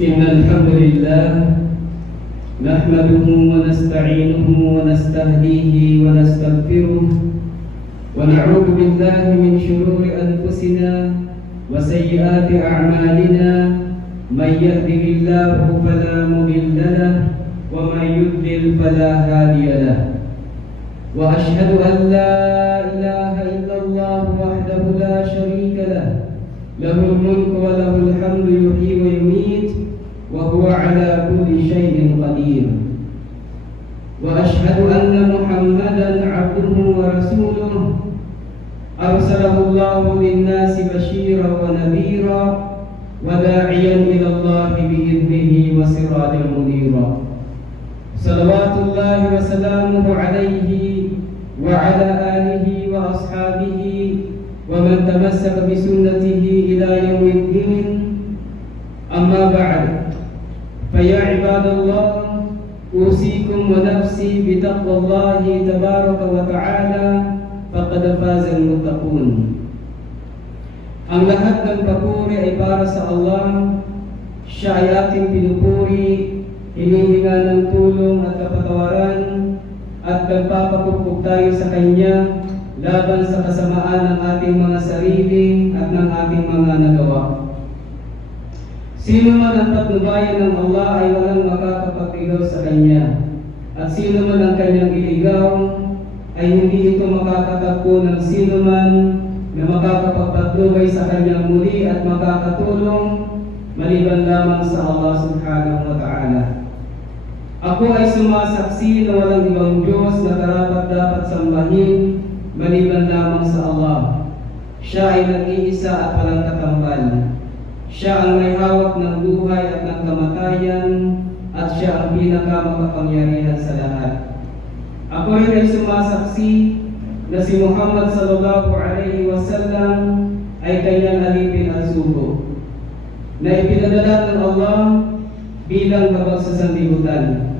إن الحمد لله نحمده ونستعينه ونستهديه ونستغفره ونعوذ بالله من شرور أنفسنا وسيئات أعمالنا من يهده الله فلا مضل له ومن يضلل فلا هادي له وأشهد أن لا إله إلا الله وحده لا شريك له له الملك وله الحمد يحيي ويميت وهو على كل شيء قدير وأشهد أن محمدا عبده ورسوله أرسله الله للناس بشيرا ونذيرا وداعيا إلى الله بإذنه وسراجا منيرا صلوات الله وسلامه عليه وعلى آله وأصحابه ومن تمسك بسنته إلى يوم الدين أما بعد فيا عباد الله أوصيكم ونفسي بتقوى الله تبارك وتعالى فقد فاز المتقون. Ang lahat ng papuri ay para sa Allah. Siya ay ating pinupuri, hinihinga ng tulong at kapatawaran, at nagpapakupkop tayo sa Kanya laban sa kasamaan ng ating mga sarili at ng ating mga nagawa. Sino man ang patnubayan ng Allah ay walang makakapag-igaw sa Kanya, at sino man ang Kanyang iligaw ay hindi ito makakatagpo ng sino man na makakapagpatnubay sa Kanyang muli at makakatulong maliban lamang sa Allah subhanahu wa ta'ala. Ako ay sumasaksi na walang ibang Diyos na karapat-dapat sambahin maliban lamang sa Allah. Siya ay nag-iisa at walang katambal. Siya ang may hawak ng buhay at ng kamatayan, at siya ang pinakamakapangyarihan sa lahat. Ako rin ay sumasaksi na si Muhammad sallallahu alaihi wasallam ay kanyang alipin at sugo, na ipinadala ng Allah bilang habag sa sanlibutan.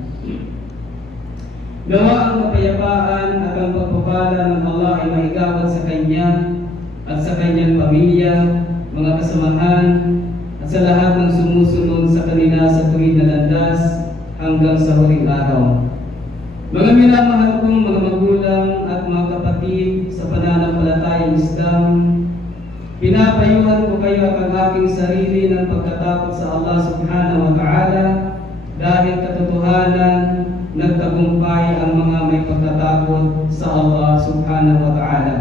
Nawa ang kapayapaan at ang pagpapala ng Allah ay maigawad sa Kanya at sa Kanyang pamilya, mga kasamahan, at sa lahat ng sumusunod sa kanila sa tuwid na landas hanggang sa huling araw. Mga minamahal kong mga magulang at mga kapatid sa pananampalatayang Islam, pinapayuhan ko kayo at ang aking sarili ng pagkatakot sa Allah subhanahu wa ta'ala, dahil katotohanan nagtagumpay ang mga may pagkatakot sa Allah subhanahu wa ta'ala.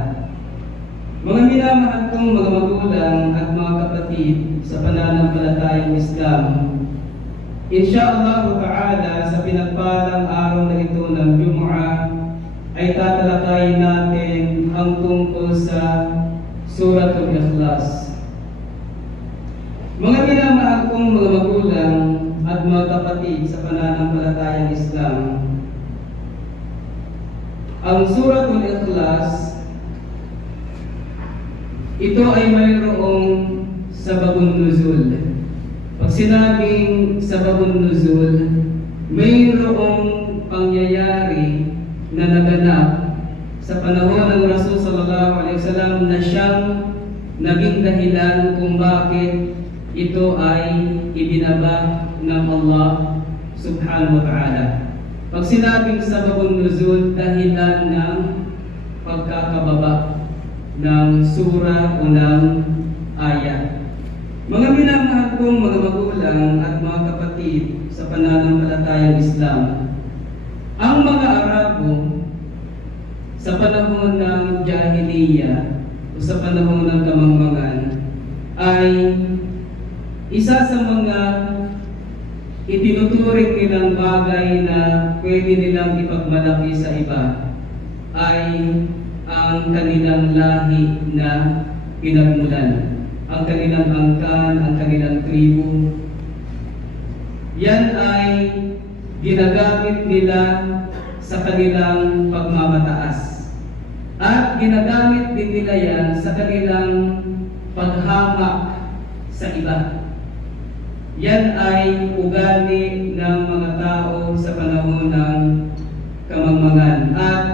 Mga minamahal kong mga magulang at mga kapatid sa pananampalatayang Islam, insyaallah ta'ala sa pinagpalang araw na ito ng Jumu'ah ay tatalakayin natin ang tungkol sa Suratul Ikhlas. Mga minamahal kong mga magulang at mga kapatid sa pananampalatayang Islam, ang Suratul Ikhlas, ito ay mayroong sababun nuzul. Pag sinabing sababun nuzul, mayroong pangyayari na naganap sa panahon ng Rasul sallallahu alaihi wasallam na siyang naging dahilan kung bakit ito ay ibinaba ng Allah subhanahu wa ta'ala. Pag sinabing sababun nuzul, dahilan ng pagkakababa ng sura o ng ayat. Mga minamahal kong mga magulang at mga kapatid sa pananampalatayang Islam, ang mga Arabo sa panahon ng Jahiliya o sa panahon ng kamangmangan ay isa sa mga itinuturing nilang bagay na pwede nilang ipagmalaki sa iba ay ang kanilang lahi na pinagmulan, ang kanilang angkan, ang kanilang tribu. Yan ay ginagamit nila sa kanilang pagmamataas, at ginagamit din nila yan sa kanilang paghamak sa iba. Yan ay ugali ng mga tao sa panahon ng kamangmangan, at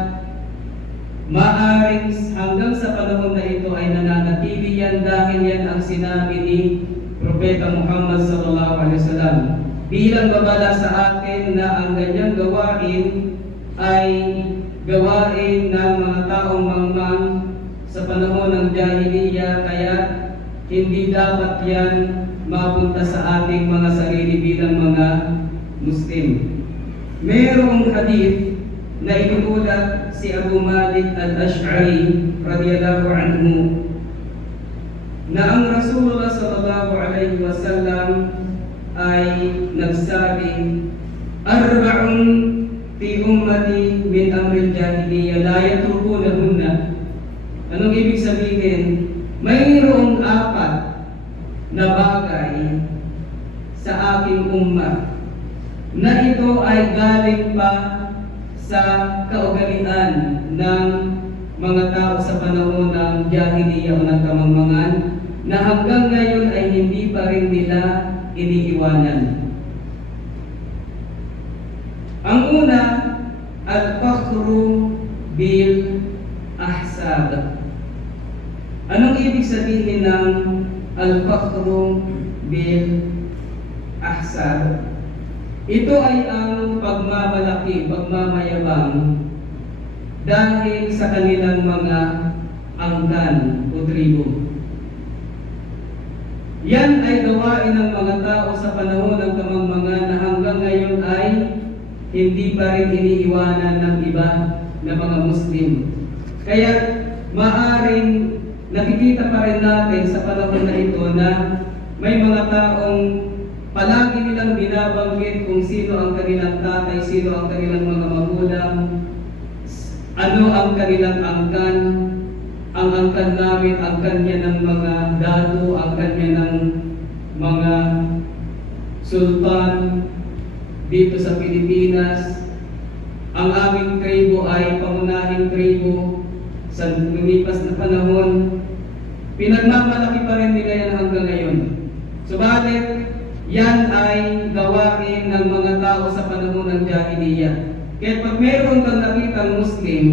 maaring hanggang sa panahon na ito ay nananatili yan, dahil yan ang sinabi ni Propeta Muhammad sallallahu alaihi alaihi wasallam bilang babala sa atin na ang ganyang gawain ay gawain ng mga taong mangmang sa panahon ng Jahiliya, kaya hindi dapat yan mapunta sa ating mga sarili bilang mga Muslim. Mayroong hadith na itinulad si Abu Malik al-Ash'ari radiyallahu anhu na ang Rasulullah sallallahu alaihi wasallam ay nagsabi, arba'un fi ummati min amril jahiliya la yatrukunahunna. Anong ibig sabihin? Mayroong apat na bagay sa aking ummah na ito ay galing pa sa kaugalian ng mga tao sa panahon ng Jahiliya o ng kamangmangan na hanggang ngayon ay hindi pa rin nila iniiwanan. Ang una, al-fakhru bil ahsab. Anong ibig sabihin ng al-fakhru bil ahsab? Ito ay ang pagmamalaki, pagmamayabang dahil sa kanilang mga angkan o tribo. Yan ay gawain ng mga tao sa panahon ng kamangmangan na hanggang ngayon ay hindi pa rin iniiwanan ng iba na mga Muslim. Kaya maaring nakikita pa rin natin sa panahon na ito na may mga taong palagi nilang binabanggit kung sino ang kanilang tatay, sino ang kanilang mga magulang, ano ang kanilang angkan. Ang angkan namin, angkan niya ng mga dado, angkan niya ng mga sultan dito sa Pilipinas. Ang aming tribo ay pangunahing tribo sa lumipas na panahon. Pinagmamalaki pa rin nila yan hanggang ngayon. Subalit, yan ay gawain ng mga tao sa panahon ng Jahiliya. Kaya pag meron kang nakitang Muslim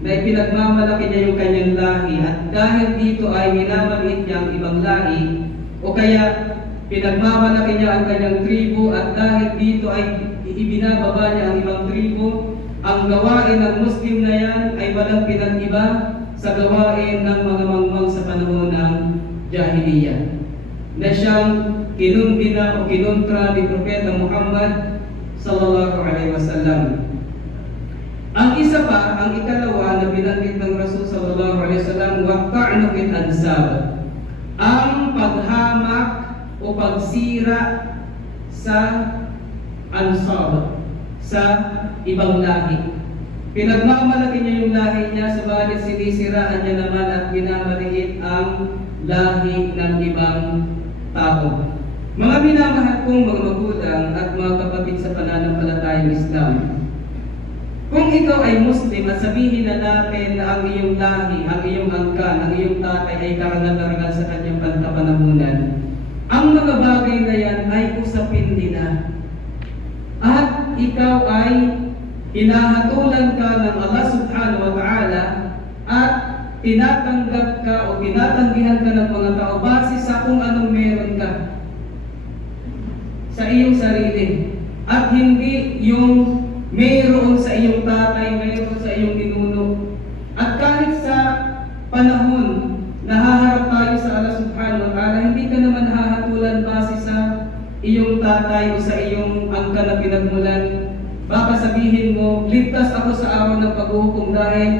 na ipinagmamalaki niya yung kanyang lahi at dahil dito ay minamaliit niya ang ibang lahi o kaya pinagmamalaki niya ang kanyang tribo at dahil dito ay ibinababa niya ang ibang tribo, ang gawain ng Muslim na yan ay walang pinag-iba sa gawain ng mga mangmang sa panahon ng Jahiliya na siyang kinumbina o kinontra ni Propeta Muhammad sallallahu alaihi wasallam. Ang isa pa, ang ikalawa na binanggit ng Rasul sallallahu alaihi wasallam, waqa'nu fil ansab. Ang paghamak o pagsira sa ansab, sa ibang lahi. Pinagmamalaki niya yung lahi niya, subalit sinisiraan niya naman at minamaliit ang lahi ng ibang tao. Mga minamahal kong mga magulang at mga kapatid sa pananampalatayang Islam, kung ikaw ay Muslim at sabihin na natin na ang iyong lahi, ang iyong angkan, ang iyong tatay ay karangal-karangal sa kanyang pantapanamunan, ang mga bagay na yan ay usapin nila. At ikaw ay hinahatulan ka ng Allah subhanahu wa ta'ala at tinatanggap ka o tinatanggihan ka ng mga tao base sa kung anong meron ka sa iyong sarili. At hindi yung mayroon sa iyong tatay, mayroon sa iyong ninuno. At kahit sa panahon na haharap tayo sa Allah subhanahu wa ta'ala, hindi ka naman hahatulan base sa iyong tatay o sa iyong angkan na pinagmulan. Baka sabihin mo, ligtas ako sa araw ng paghuhukom dahil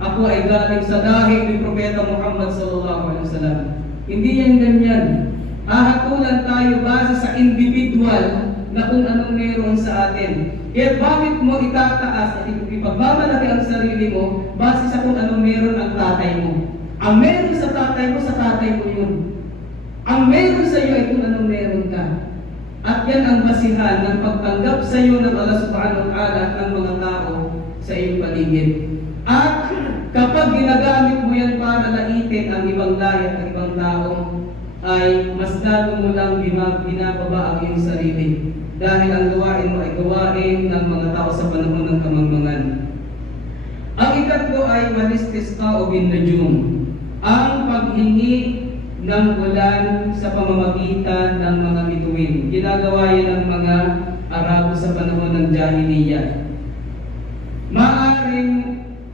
ako ay galing sa lahi ni Propeta Muhammad sallallahu alaihi wasallam. Hindi yan ganyan. Hahatulan tayo base sa individual na kung anong meron sa atin. Kaya bakit mo itataas at ipagmamalaki ang sarili mo base sa kung anong meron ang tatay mo? Ang meron sa tatay mo yun. Ang meron sa iyo ay kung anong meron ka. At yan ang basihan ng pagtanggap sa iyo ng Allah subhanahu wa ta'ala at ng mga tao sa iyong paligid. At kapag ginagamit mo yan para laitin ang ibang lahi at ang ibang tao, ay mas lalo mo lang binababa ang iyong sarili. Dahil ang gawain mo ay gawain ng mga tao sa panahon ng kamangmangan. Ang ikatlo ay walistisqa o bin nujum, ang paghingi ng ulan sa pamamagitan ng mga bituin. Ginagawa yan ng mga Arabo sa panahon ng Jahiliya. Maaring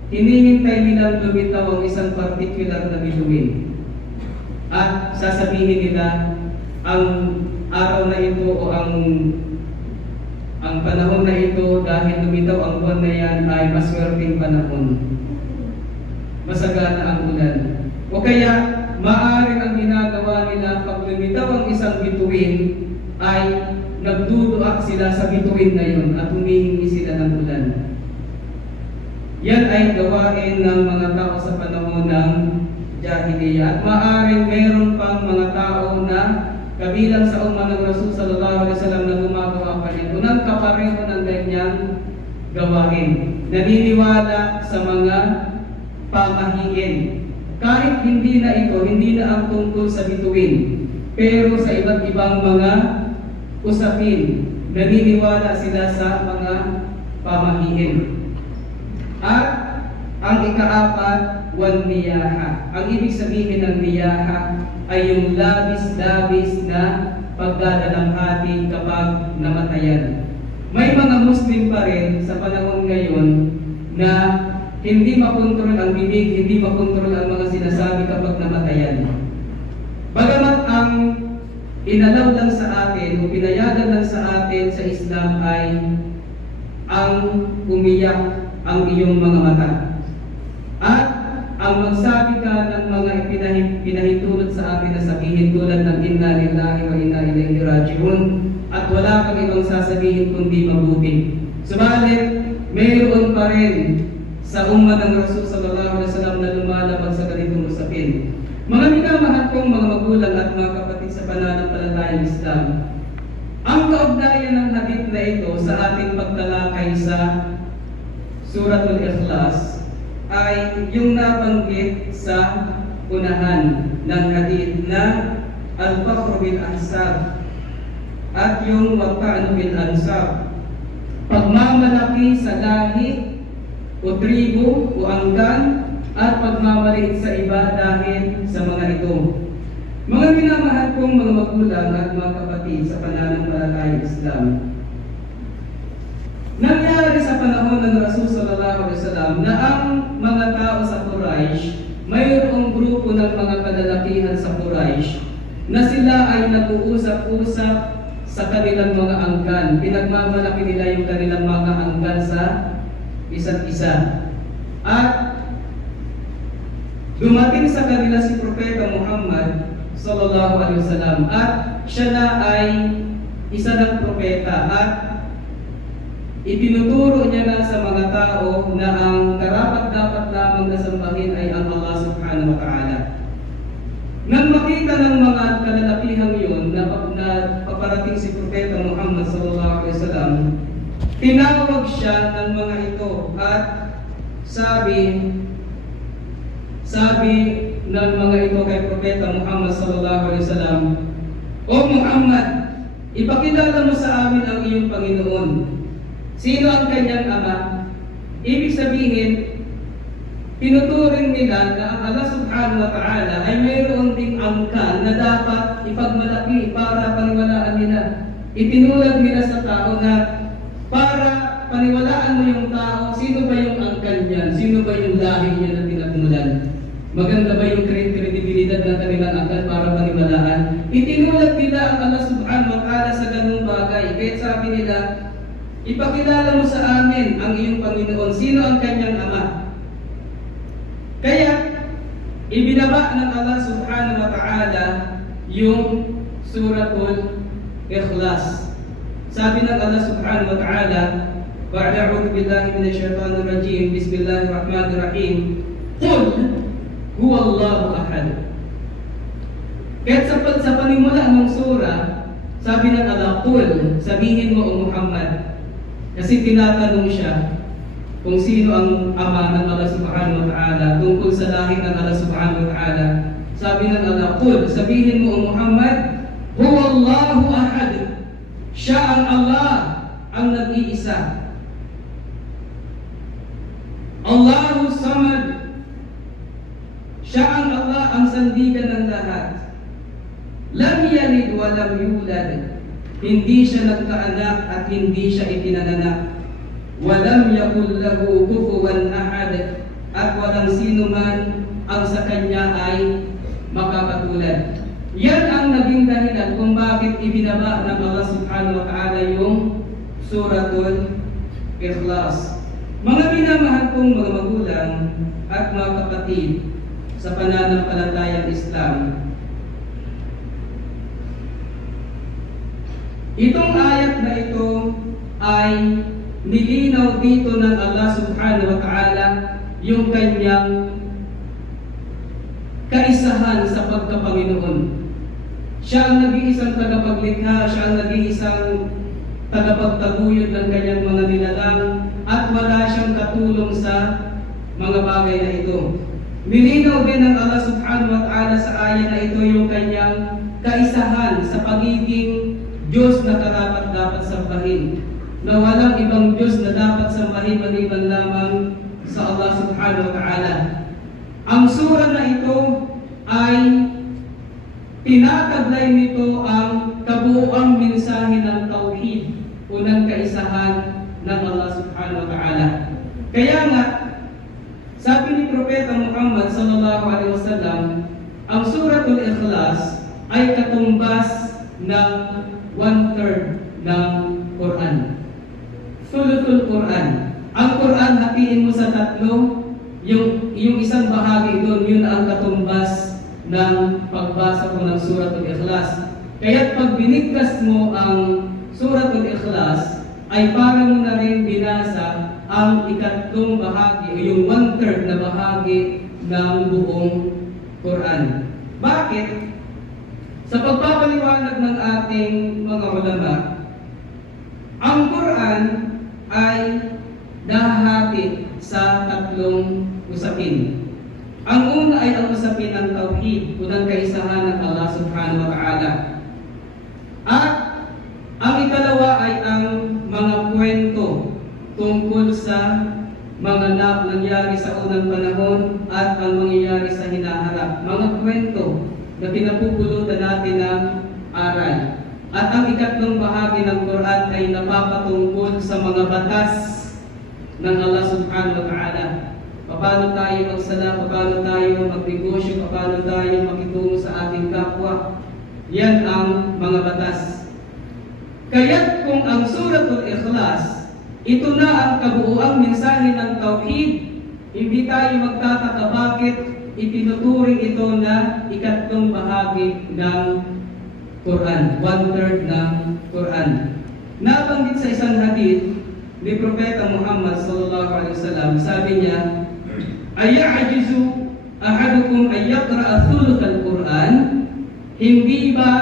hinihintay nilang lumitaw ang isang particular na bituin. At sasabihin nila, ang araw na ito o ang panahon na ito, dahil lumitaw ang buwan na yan, ay maswerteng panahon. Masagana ang ulan. O kaya, maaaring ang ginagawa nila pag lumitaw ang isang bituin, ay nagduduak sila sa bituin na yun at humihingi sila ng ulan. Yan ay gawain ng mga tao sa panahon ng Jahiliya. At maaaring meron pang mga tao na kabilang sa ummah ng Rasul sallallahu alaihi wasallam na gumagawa pa rin unang kapareho ng ganyang gawain. Naniniwala sa mga pamahiin. Kahit hindi na ito, hindi na ang tungkol sa bituin, pero sa iba't ibang mga usapin, naniniwala sila sa mga pamahiin. At ang ikaapat, wan niyaha. Ang ibig sabihin ng niyaha ay yung labis-labis na pagdadalamhati kapag namatayan. May mga Muslim pa rin sa panahon ngayon na hindi makontrol ang bibig, hindi makontrol ang mga sinasabi kapag namatayan. Bagamat ang inalaw lang sa atin o pinayagan lang sa atin sa Islam ay ang umiyak ang iyong mga mata. At ang magsabi ka ng mga pinahintulot sa atin na sabihin tulad ng inna lillahi wa inna ilaihi raji'un at wala kang ibang sasabihin kundi mabuti. Subalit, mayroon pa rin sa ummah ng Rasul sallallahu alaihi wasallam na lumalabag sa ganitong usapin. Mga minamahal kong mga magulang at mga kapatid sa pananampalatayang Islam, ang kaugnayan ng hadith na ito sa ating pagtalakay sa Suratul Ikhlas ay yung nabanggit sa unahan ng hadith na al-fakhr bil ansab at yung wata'nu bil ansab, pagmamalaki sa lahi o tribo o angkan at pagmamaliit sa iba dahil sa mga ito. Mga minamahal kong mga magulang at mga kapatid sa pananampalatayang Islam, nangyari sa panahon ng Rasul sallallahu alaihi wasallam na ang mga tao sa Quraysh, mayroong grupo ng mga kadalakihan sa Quraysh na sila ay nag-uusap-usap sa kanilang mga angkan. Pinagmamalaki nila yung kanilang mga angkan sa isa't isa. At dumating sa kanila si Propeta Muhammad sallallahu alaihi wasallam at siya na ay isa ng propeta at itinuturo niya na sa mga tao na ang karapat-dapat lamang na sambahin ay ang Allah subhanahu wa ta'ala. Nang makita ng mga kalalakihang yun na paparating si Propeta Muhammad sallallahu alaihi wasallam, tinawag siya ng mga ito at sabi ng mga ito kay Propeta Muhammad sallallahu alaihi wasallam, "O Muhammad, ipakilala mo sa amin ang iyong Panginoon. Sino ang kanyang ama?" Ibig sabihin, tinuturing nila na ang Allah subhanahu wa ta'ala ay mayroon ding angkan na dapat ipagmalaki para paniwalaan nila. Itinulad nila sa tao na para paniwalaan mo yung tao, sino ba yung angkan niya? Sino ba yung lahi niya na pinagmulan? Maganda ba yung kredibilidad ng kanilang angkan para paniwalaan? Itinulad nila ang Allah subhanahu wa ta'ala sa ganung bagay. Kaya sabi nila, ipakilala mo sa amin ang iyong Panginoon, sino ang kanyang ama? Kaya, ibinaba ng Allah subhanahu wa ta'ala yung Suratul Ikhlas. Sabi ng Allah subhanahu wa ta'ala, "A'udhu billahi minash shaitanir rajim, bismillahirrahmanirrahim, Qul huwallahu ahad." Kahit sa panimula ng sura, sabi ng Allah, Qul, sabihin mo o Muhammad. Kasi tinatanong siya kung sino ang ama ng Allah subhanahu wa ta'ala, tungkol sa lahi ng Allah subhanahu wa ta'ala. Sabi ng Allah, Qul, sabihin mo o Muhammad, huwallahu ahad. Siya ang Allah, ang nag-iisa. Allahu samad. Siya ang Allah, ang sandigan ng lahat. Lam yalid wa lam yulad. Hindi siya nagkaanak at hindi siya ipinanganak. Walam yakul lahu kufuwan ahad. At walang sino man ang sa kanya ay makakatulad. Yan ang naging dahilan kung bakit ibinaba ng Allah subhanahu wa ta'ala yung Suratul Ikhlas. Mga minamahal kong mga magulang at mga kapatid sa pananampalatayang Islam, itong ayat na ito ay nilinaw dito ng Allah subhanahu wa ta'ala yung kanyang kaisahan sa pagkapanginoon. Siya ang nag-iisang tagapaglikha, siya ang nag-iisang tagapagtaguyod ng kanyang mga nilalang, at wala siyang katulong sa mga bagay na ito. Nilinaw din ng Allah subhanahu wa ta'ala sa ayat na ito yung kanyang kaisahan sa pagiging Diyos na karapat-dapat sambahin, na walang ibang Diyos na dapat sambahin maliban lamang sa Allah subhanahu wa ta'ala. Ang sura na ito ay tinataglay nito ang kabuuang mensahe ng tauhid o ng kaisahan ng Allah subhanahu wa ta'ala. Kaya nga, sabi ni Propeta Muhammad sallallahu alaihi wasallam, ang Suratul Ikhlas ay katumbas ng 1/3 ng Quran. Thuluthul Quran. Ang Quran hatiin mo sa tatlo, yung isang bahagi doon, yun ang katumbas ng pagbasa mo ng Suratul Ikhlas. Kaya pag binigkas mo ang Suratul Ikhlas, ay para mo na rin binasa ang ikatlong bahagi o yung 1/3 na bahagi ng buong Quran. Bakit? Sa pagpapaliwanag ng ating mga ulama, ang Quran ay nahahati sa tatlong usapin. Ang una ay ang usapin ng tauhid o ng kaisahan ng Allah subhanahu wa ta'ala. At ang ikalawa ay ang mga kwento tungkol sa mga nangyari sa unang panahon at ang mangyayari sa hinaharap. Mga kwento na pinapupulutan natin ng aral. At ang ikatlong bahagi ng Quran ay napapatungkol sa mga batas ng Allah subhanahu wa ta'ala. Paano tayo magsala, paano tayo magnegosyo, paano tayo makitungo sa ating kapwa. Yan ang mga batas. Kaya't kung ang Suratul Ikhlas, ito na ang kabuuang mensahe ng tauhid, hindi tayo magtataka bakit itinuturing ito na ikatlong bahagi ng Quran, 1/3 ng Quran. Nabanggit sa isang hadith ni Propeta Muhammad sallallahu alaihi wasallam, sabi niya, "Aya'jizu ahadukum ay yaqra'a thuluthal Quran?" Hindi ba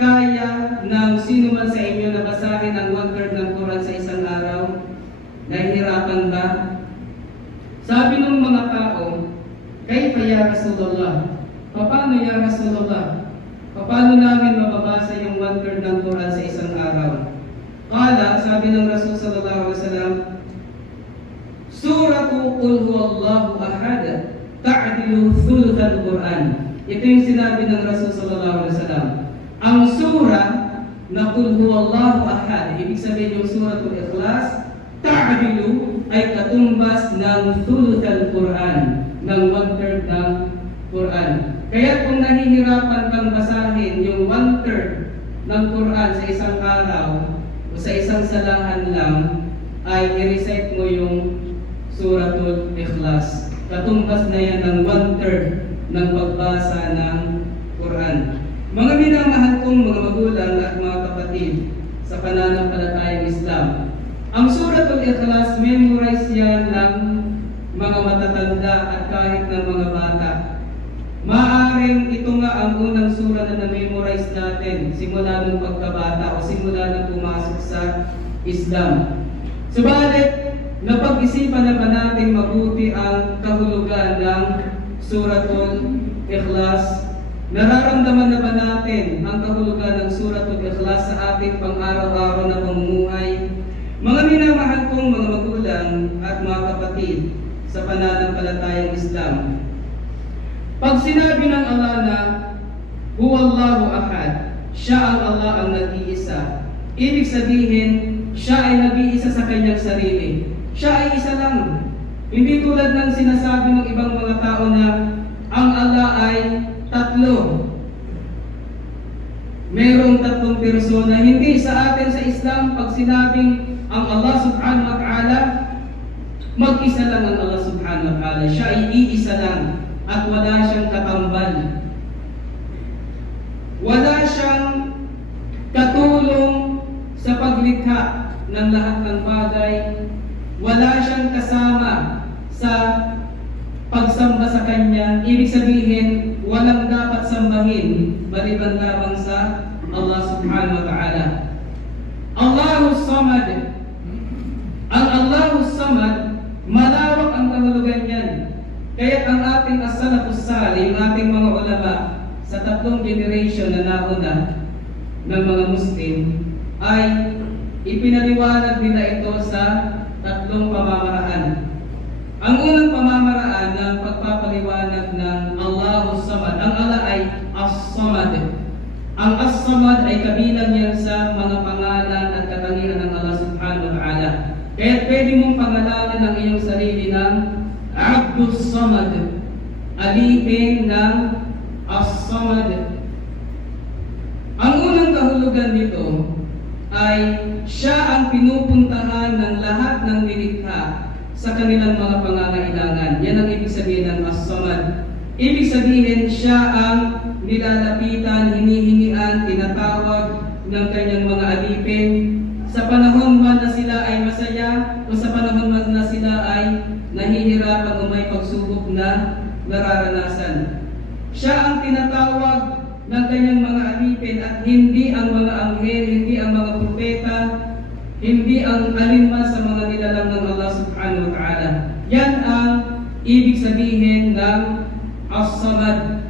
kaya ng sino man sa inyo na basahin ang 1/3 ng Quran sa isang araw? Nahihirapan ba? Sabi ng mga tao, "Kayfa ya Rasulullah?" Paano ya Rasulullah? Paano namin mababasa yung 1/3 ng Quran sa isang araw? Kala, sabi ng Rasul sallallahu alaihi wasallam, Suratu Qul Huwallahu Ahad ta'dilu thuluthal Quran. Ito yung sinabi ng Rasul sallallahu alaihi wasallam. Ang surah na Qul Huwallahu Ahad, ibig sabihin yung Suratul Ikhlas, ta'dilu ay katumbas ng thuluthal Quran, ng 1/3 ng Quran. Kaya kung nahihirapan kang basahin yung 1/3 ng Quran sa isang araw o sa isang salahan lang, ay i-recite mo yung Suratul Ikhlas. Katumbas na yan ng 1/3 ng pagbasa ng Quran. Mga minamahal kong mga magulang at mga kapatid sa pananampalatayang Islam, ang Suratul Ikhlas, memorize yan ng mga matatanda at kahit ng mga bata. Maaring ito nga ang unang sura na na-memorize natin simula ng pagkabata o simula ng pumasok sa Islam. Subalit, napag-isipan na ba natin mabuti ang kahulugan ng Suratul Ikhlas? Nararamdaman na ba natin ang kahulugan ng Suratul Ikhlas sa ating pang-araw-araw na pamumuhay? Mga minamahal kong mga magulang at mga kapatid sa pananampalatayang Islam, pag sinabi ng Allah na Huwallahu ahad. Siya ang Allah ang nag-iisa. Ibig sabihin, siya ay nag-iisa sa kanyang sarili. Siya ay isa lang. Hindi tulad ng sinasabi ng ibang mga tao na ang Allah ay tatlo. Merong tatlong persona. Hindi sa atin sa Islam, pag sinabing ang Allah subhanahu wa ta'ala, mag-isa lang ang Allah subhanahu wa ta'ala. Siya ay iisa lang at wala siyang katambal. Wala siyang katulong sa paglikha ng lahat ng bagay. Wala siyang kasama sa pagsamba sa Kanya. Ibig sabihin, walang dapat sambahin maliban lamang sa Allah subhanahu wa ta'ala. Allahus Samad. Ang Allahus Samad, malawak ang kahulugan niyan. Kaya ang ating as-salafus salih, ang ating mga ulama sa tatlong generation na nauna ng mga Muslim ay ipinaliwanag nila ito sa tatlong pamamaraan. Ang unang pamamaraan ng pagpapaliwanag ng Allahus Samad, ang Allah ay As-Samad. Ang As-Samad ay kabilang yan sa mga pangalan at katangian ng Allah subhanahu wa ta'ala. Kaya pwede mong pangalanan ang iyong sarili ng Abdus Samad, alipin ng As-Samad. Ang unang kahulugan nito ay siya ang pinupuntahan ng lahat ng nilikha sa kanilang mga pangangailangan. Yan ang ibig sabihin ng As-Samad. Ibig sabihin, siya ang nilalapitan, hinihingian, tinatawag ng kanyang mga alipin. Sa panahon man na sila ay masaya o sa panahon man na sila ay nahihirapan o may pagsubok na nararanasan. Siya ang tinatawag ng kanyang mga alipin at hindi ang mga anghel, hindi ang mga propeta, hindi ang alinman sa mga nilalang ng Allah subhanahu wa ta'ala. Yan ang ibig sabihin ng As-Samad.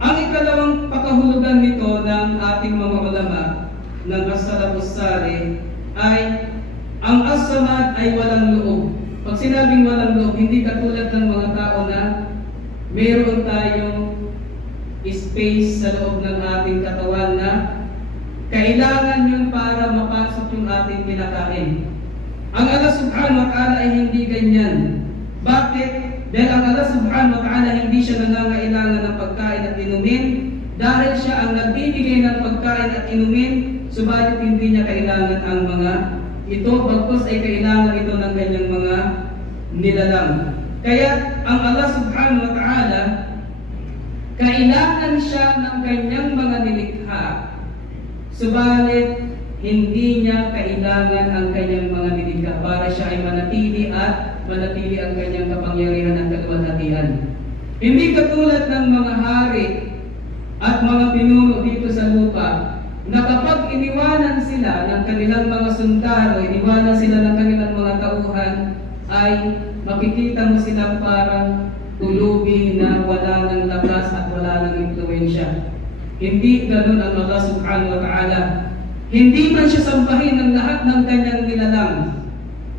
Ang ikalawang pakahulugan nito ng ating mga ulama ng as-salafus salih ay ang as-samad ay walang loob. Pag sinabing walang loob, hindi katulad ng mga tao na meron tayong space sa loob ng ating katawan na kailangan yun para mapasok yung ating kinakain. Ang Allah subhanahu wa ta'ala ay hindi ganyan. Bakit? Dahil ang Allah subhanahu wa ta'ala hindi siya nangangailangan ng pagkain at inumin. Dahil siya ang nagbibigay ng pagkain at inumin, subalit hindi niya kailangan ang mga ito, bagkus ay kailangan ito ng kanyang mga nilalang. Kaya ang Allah subhanahu wa ta'ala, kailangan siya ng kanyang mga nilikha, subalit hindi niya kailangan ang kanyang mga nilikha para siya ay manatili at manatili ang kanyang kapangyarihan at kaluwalhatian. Hindi katulad ng mga hari at mga pinuno dito sa lupa na kapag iniwanan sila ng kanilang mga sundalo, iniwanan sila ng kanilang mga tauhan, ay makikita mo sila parang tulubi na wala ng lakas at wala ng impluensya. Hindi ganun ang Allah subhanahu wa ta'ala. Hindi man siya sambahin ng lahat ng kanyang nilalang.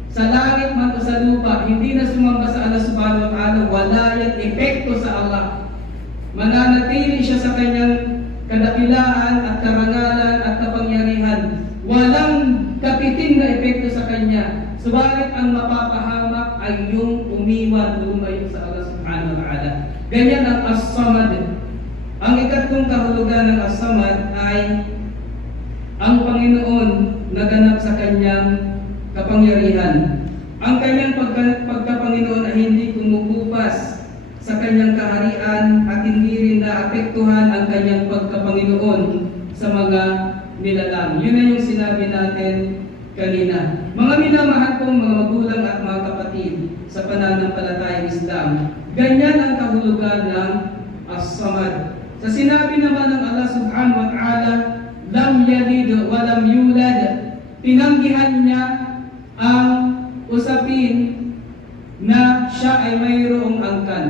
Sa langit man o sa lupa, hindi na sumamba sa Allah subhanahu wa ta'ala, wala yung epekto sa Allah. Mananatili siya sa kanyang kadakilaan at karangalan at kapangyarihan. Walang kapiting na epekto sa kanya. Subalit ang mapapahamak ay yung umiwan, lumayo sa Allah subhanahu wa ta'ala. Ganyan ang As-Samad. Ang ikatlong kahulugan ng As-Samad ay ang Panginoon naganap sa kanyang kapangyarihan. Ang kanyang pagkapanginoon ay hindi kumukupas sa kanyang kaharian at hindi rin naapektuhan ang kanyang pagkapanginoon sa mga nilalang. Yun na yung sinabi natin kanina. Mga minamahal kong mga magulang at mga kapatid sa pananampalatayang Islam, ganyan ang kahulugan ng As-Samad. Sa sinabi naman ng Allah subhanahu wa ta'ala, lam yalid wa lam yulad, tinanggihan niya ang usapin na siya ay mayroong angkan,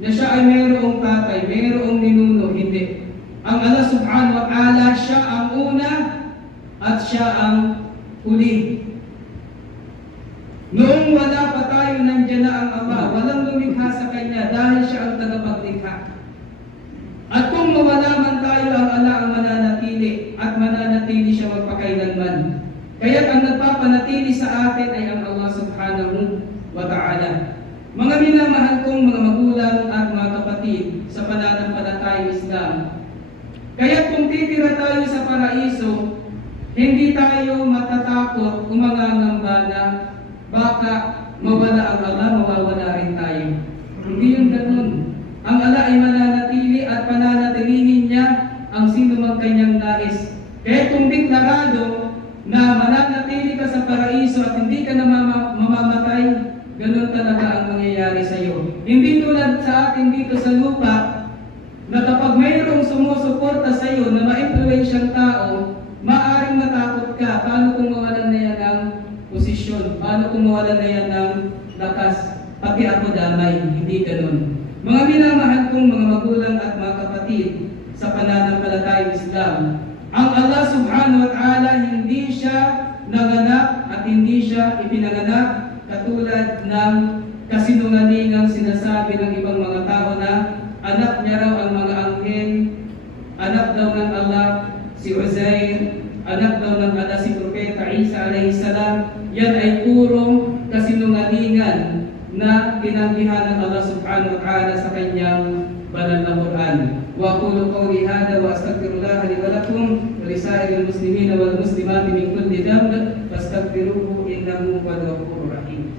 na siya ay mayroong tatay, mayroong ninuno. Hindi. Ang Allah subhanahu wa ta'ala, siya ang una at siya ang huli. Noong wala pa tayo, nandiyan na ang Ama. Walang lumikha sa Kanya dahil siya ang tagapaglikha. At kung kung mawala man tayo, ang Allah ang mananatili at mananatili siya magpakailanman. Kaya ang nagpapanatili sa atin ay ang Allah subhanahu wa ta'ala. Mga minamahal kong mga magulang at mga kapatid sa pananampalatayang Islam, kaya kung titira tayo sa paraiso, hindi tayo matatakot o mangangamba na baka mawala ang Allah, mawawala rin tayo. Hindi yung ganun. Ang Allah ay mananatili at pananatilihin niya ang sino mang kanyang nais. Kaya kung deklarado na mananatili ka sa paraiso at hindi ka na mamamatay, ganun talaga ang mangyayari sa iyo. Hindi tulad sa atin dito sa lupa, na kapag mayroong sumusuporta sa iyo na ma-influensyang tao, maaaring matakot ka. Paano kung mawalan na yan ng posisyon? Paano kung mawalan na yan ng lakas? Pati ako damay. Hindi ganun. Mga minamahal kong mga magulang at mga kapatid sa pananampalatayang Islam, ang Allah subhanahu wa ta'ala hindi siya nanganak at hindi siya ipinanganak katulad ng kasinungalingang sinasabi ng ibang mga tao na anak niya raw ang mga anghel, anak daw ng Allah si Uzair, anak daw ng Allah si Propeta Isa alayhi salam. Yan ay puro kasinungalingan na tinanggihan ng Allah subhanahu wa ta'ala sa kanyang banal na Quran. Wa aqulu qawli hadha wa astaghfirullah li wa lakum wa li sa'iril muslimina wal muslimati min kulli dhanb fastaghfiruhu innahu huwal ghafurur rahim.